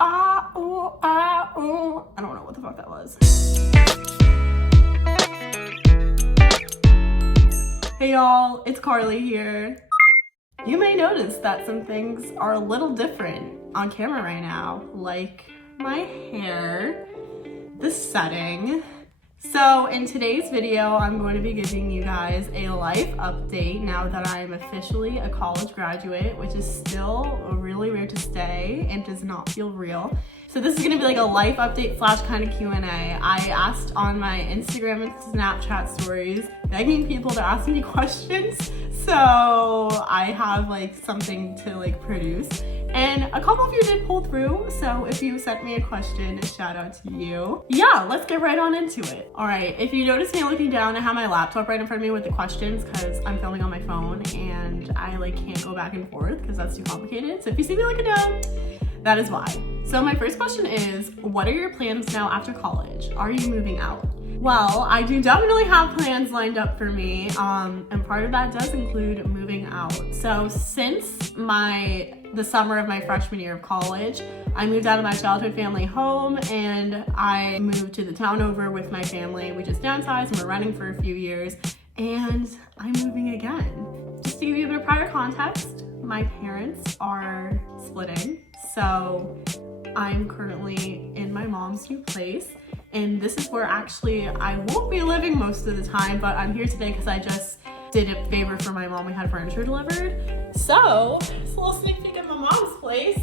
Ah, ooh, ah, ooh. I don't know what the fuck that was. Hey y'all, it's Carly here. You may notice that some things are a little different on camera right now, like my hair, the setting. So in today's video, I'm going to be giving you guys a life update now that I'm officially a college graduate, which is still really weird to say and does not feel real. So this is going to be like a life update slash kind of Q&A. I asked on my Instagram and Snapchat stories, begging people to ask me questions. So I have like something to like produce. And a couple of you did pull through, so if you sent me a question, a shout out to you. Yeah, let's get right on into it. All right, if you notice me looking down, I have my laptop right in front of me with the questions because I'm filming on my phone and I like can't go back and forth because that's too complicated. So if you see me looking down, that is why. So my first question is, what are your plans now after college? Are you moving out? Well, I do definitely have plans lined up for me, and part of that does include moving out. So since the summer of my freshman year of college, I moved out of my childhood family home and I moved to the town over with my family. We just downsized and we're renting for a few years, and I'm moving again. Just to give you a bit of prior context, my parents are splitting, so I'm currently in my mom's new place. And this is where actually I won't be living most of the time, but I'm here today because I just did a favor for my mom. We had furniture delivered. So, it's a little sneak peek at my mom's place.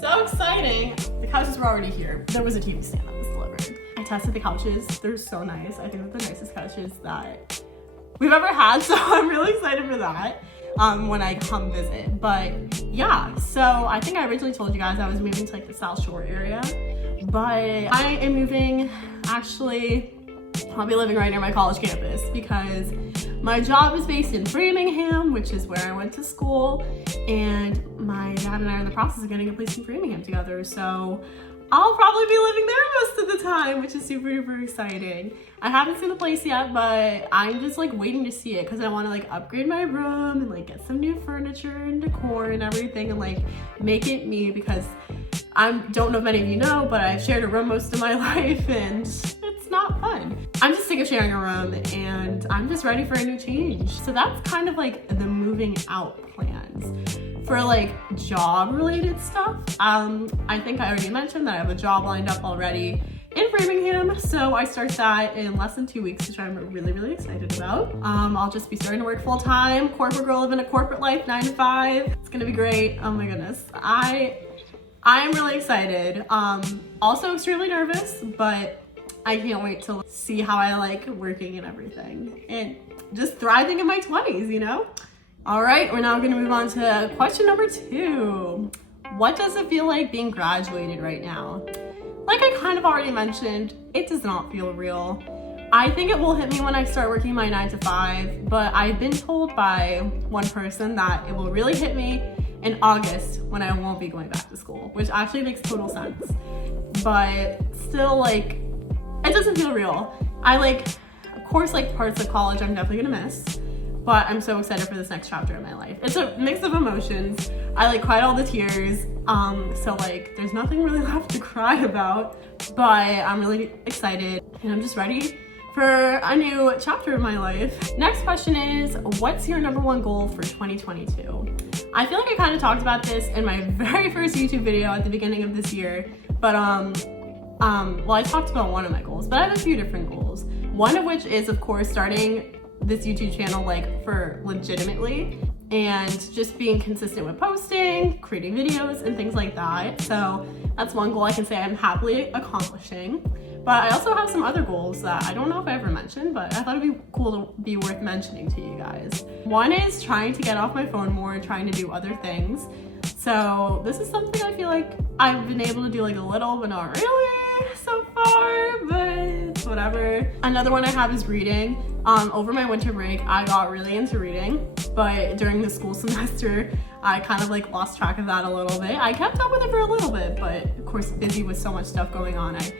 So exciting. The couches were already here. There was a TV stand that was delivered. I tested the couches. They're so nice. I think they're the nicest couches that we've ever had. So I'm really excited for that when I come visit. But yeah, so I think I originally told you guys I was moving to like the South Shore area. But I am moving, actually, I'll be living right near my college campus because my job is based in Framingham, which is where I went to school, and my dad and I are in the process of getting a place in Framingham together, so I'll probably be living there most of the time, which is super, super exciting. I haven't seen the place yet, but I'm just like waiting to see it because I want to like upgrade my room and like get some new furniture and decor and everything and like make it me, because I don't know if many of you know, but I've shared a room most of my life and it's not fun. I'm just sick of sharing a room and I'm just ready for a new change. So that's kind of like the moving out plans. For like job related stuff, I think I already mentioned that I have a job lined up already in Framingham. So I start that in less than 2 weeks, which I'm really, really excited about. I'll just be starting to work full time, corporate girl living a corporate life, 9 to 5. It's gonna be great. Oh my goodness. I'm really excited. Also extremely nervous, but I can't wait to see how I like working and everything and just thriving in my 20s, you know? All right, we're now gonna move on to question number 2. What does it feel like being graduated right now? Like I kind of already mentioned, it does not feel real. I think it will hit me when I start working my 9 to 5, but I've been told by one person that it will really hit me in August when I won't be going back to school, which actually makes total sense. But still, like, it doesn't feel real. I like, of course, like parts of college I'm definitely gonna miss, but I'm so excited for this next chapter of my life. It's a mix of emotions. I like cried all the tears. So like there's nothing really left to cry about, but I'm really excited and I'm just ready for a new chapter of my life. Next question is, what's your number one goal for 2022? I feel like I kind of talked about this in my very first YouTube video at the beginning of this year, but well, I talked about one of my goals, but I have a few different goals. One of which is, of course, starting this YouTube channel like for legitimately and just being consistent with posting, creating videos and things like that. So that's one goal I can say I'm happily accomplishing. But I also have some other goals that I don't know if I ever mentioned, but I thought it'd be cool to be worth mentioning to you guys. One is trying to get off my phone more and trying to do other things. So this is something I feel like I've been able to do like a little, but not really so far, but whatever. Another one I have is reading. Over my winter break, I got really into reading, but during the school semester, I kind of like lost track of that a little bit. I kept up with it for a little bit, but of course busy with so much stuff going on, I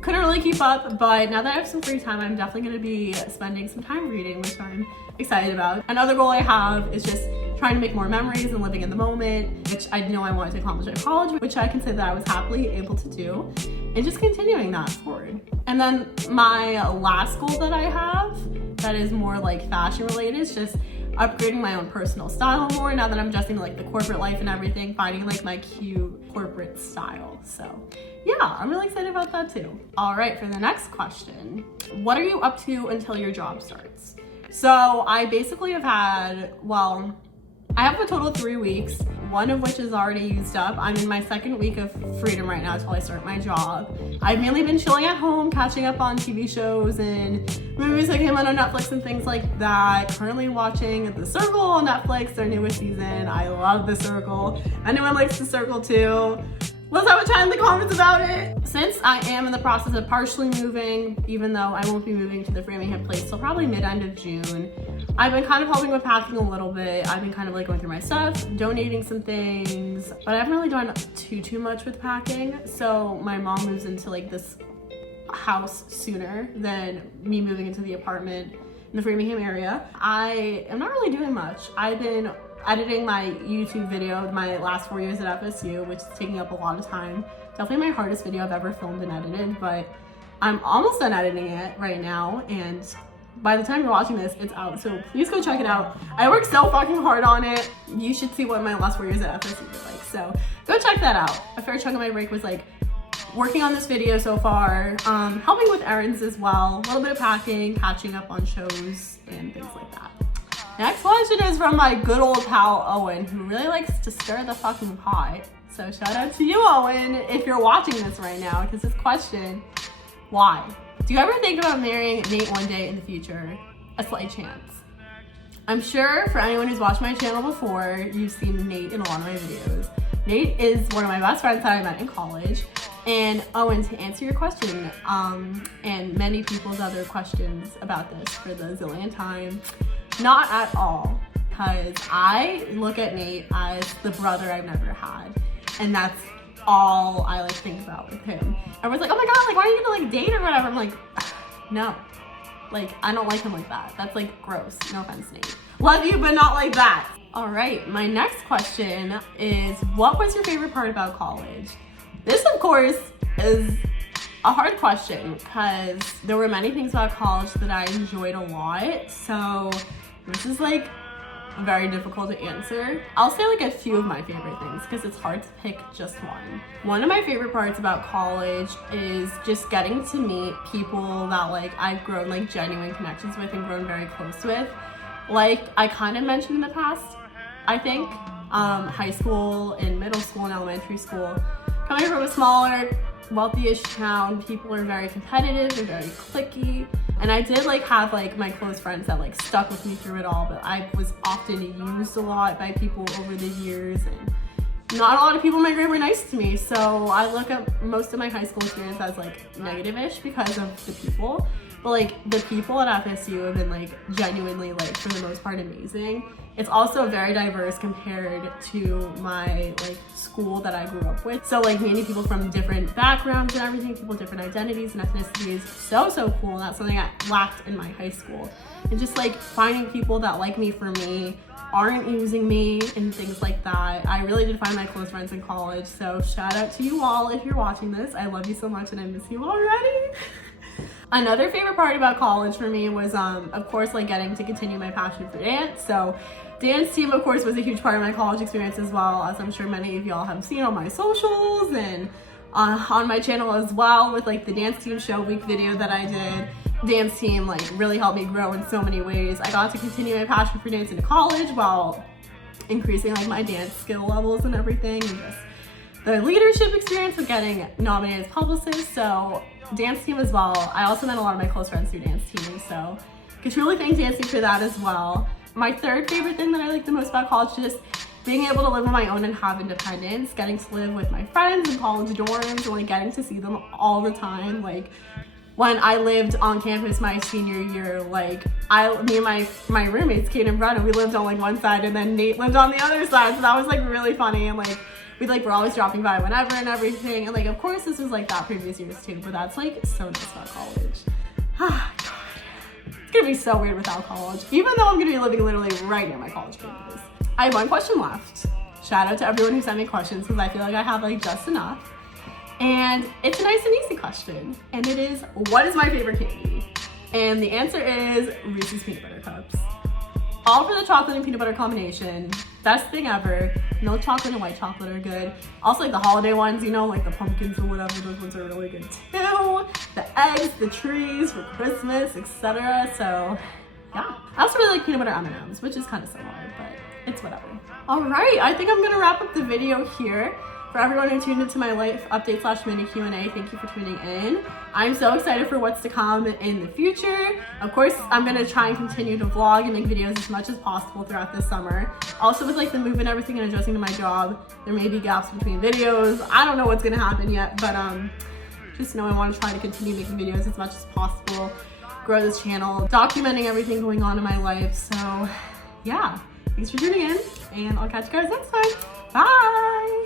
couldn't really keep up. But now that I have some free time, I'm definitely gonna be spending some time reading, which I'm excited about. Another goal I have is just trying to make more memories and living in the moment, which I know I wanted to accomplish at college, which I can say that I was happily able to do, and just continuing that forward. And then my last goal that I have that is more like fashion related is just upgrading my own personal style more now that I'm adjusting to like the corporate life and everything, finding like my cute corporate style. So yeah, I'm really excited about that too. All right, for the next question, what are you up to until your job starts? So I basically have had, well, I have a total of 3 weeks, one of which is already used up. I'm in my second week of freedom right now until I start my job. I've mainly been chilling at home, catching up on TV shows and movies that came out on Netflix and things like that. Currently watching The Circle on Netflix, their newest season. I love The Circle. Anyone likes The Circle too? Let's have a chat in the comments about it. Since I am in the process of partially moving, even though I won't be moving to the Framingham place till probably mid-end of June, I've been kind of helping with packing a little bit. I've been kind of like going through my stuff, donating some things, but I haven't really done too much with packing. So my mom moves into like this house sooner than me moving into the apartment in the Framingham area. I am not really doing much. I've been editing my YouTube video my last 4 years at FSU, which is taking up a lot of time. Definitely my hardest video I've ever filmed and edited, but I'm almost done editing it right now, and by the time you're watching this, it's out, so please go check it out. I worked so fucking hard on it. You should see what my last 4 years at FSU were like, so go check that out. A fair chunk of my break was like working on this video so far, helping with errands as well, a little bit of packing, catching up on shows, and things like that. Next question is from my good old pal Owen, who really likes to stir the fucking pot. So shout out to you, Owen, if you're watching this right now, because this question, why? Do you ever think about marrying Nate one day in the future? A slight chance. I'm sure for anyone who's watched my channel before, you've seen Nate in a lot of my videos. Nate is one of my best friends that I met in college. And Owen, to answer your question, and many people's other questions about this for the zillionth time, not at all, because I look at Nate as the brother I've never had, and that's all I like think about with him. Everyone's like, oh my god, like why are you gonna like date or whatever? I'm like, no, like I don't like him like that. That's like gross. No offense, Nate. Love you, but not like that. All right, my next question is, what was your favorite part about college? This, of course, is a hard question because there were many things about college that I enjoyed a lot. So this is like very difficult to answer. I'll say like a few of my favorite things because it's hard to pick just one. One of my favorite parts about college is just getting to meet people that like I've grown like genuine connections with and grown very close with. Like I kind of mentioned in the past, I think, high school and middle school and elementary school. Coming from a smaller, wealthy-ish town, people are very competitive, they're very cliquey. And I did like have like my close friends that like stuck with me through it all, but I was often used a lot by people over the years, and not a lot of people in my grade were nice to me. So I look at most of my high school experience as like negative-ish because of the people. But like the people at FSU have been like genuinely like for the most part amazing. It's also very diverse compared to my like school that I grew up with. So like meeting people from different backgrounds and everything, people with different identities and ethnicities, so cool. And that's something I lacked in my high school. And just like finding people that like me for me, aren't using me and things like that. I really did find my close friends in college. So shout out to you all if you're watching this. I love you so much and I miss you already. Another favorite part about college for me was, of course, like getting to continue my passion for dance. So dance team, of course, was a huge part of my college experience as well, as I'm sure many of y'all have seen on my socials and on my channel as well with like the dance team show week video that I did. Dance team like really helped me grow in so many ways. I got to continue my passion for dance in college while increasing like my dance skill levels and everything, and just the leadership experience with getting nominated as publicist. So dance team as well. I also met a lot of my close friends through dance team, so I can truly thank dance team for that as well. My third favorite thing that I like the most about college is just being able to live on my own and have independence, getting to live with my friends in college dorms and like getting to see them all the time. Like when I lived on campus my senior year, like me and my roommates, Kate and Brenna, we lived on like one side and then Nate lived on the other side. So that was like really funny, and like we like were always dropping by whenever and everything. And like of course this was like that previous years too, but that's like so nice about college. Ah, God. It's gonna be so weird without college, even though I'm gonna be living literally right near my college campus. I have one question left. Shout out to everyone who sent me questions because I feel like I have like just enough. And it's a nice and easy question. And it is, what is my favorite candy? And the answer is Reese's Peanut Butter Cups. All for the chocolate and peanut butter combination. Best thing ever. Milk chocolate and white chocolate are good. Also like the holiday ones, you know, like the pumpkins or whatever, those ones are really good too. The eggs, the trees for Christmas, etc. So yeah. I also really like peanut butter M&Ms, which is kind of similar, but it's whatever. All right, I think I'm gonna wrap up the video here. For everyone who tuned into my life update / mini Q&A, thank you for tuning in. I'm so excited for what's to come in the future. Of course, I'm gonna try and continue to vlog and make videos as much as possible throughout this summer. Also with like the move and everything and adjusting to my job, there may be gaps between videos. I don't know what's gonna happen yet, but just know I wanna try to continue making videos as much as possible, grow this channel, documenting everything going on in my life. So yeah, thanks for tuning in and I'll catch you guys next time. Bye.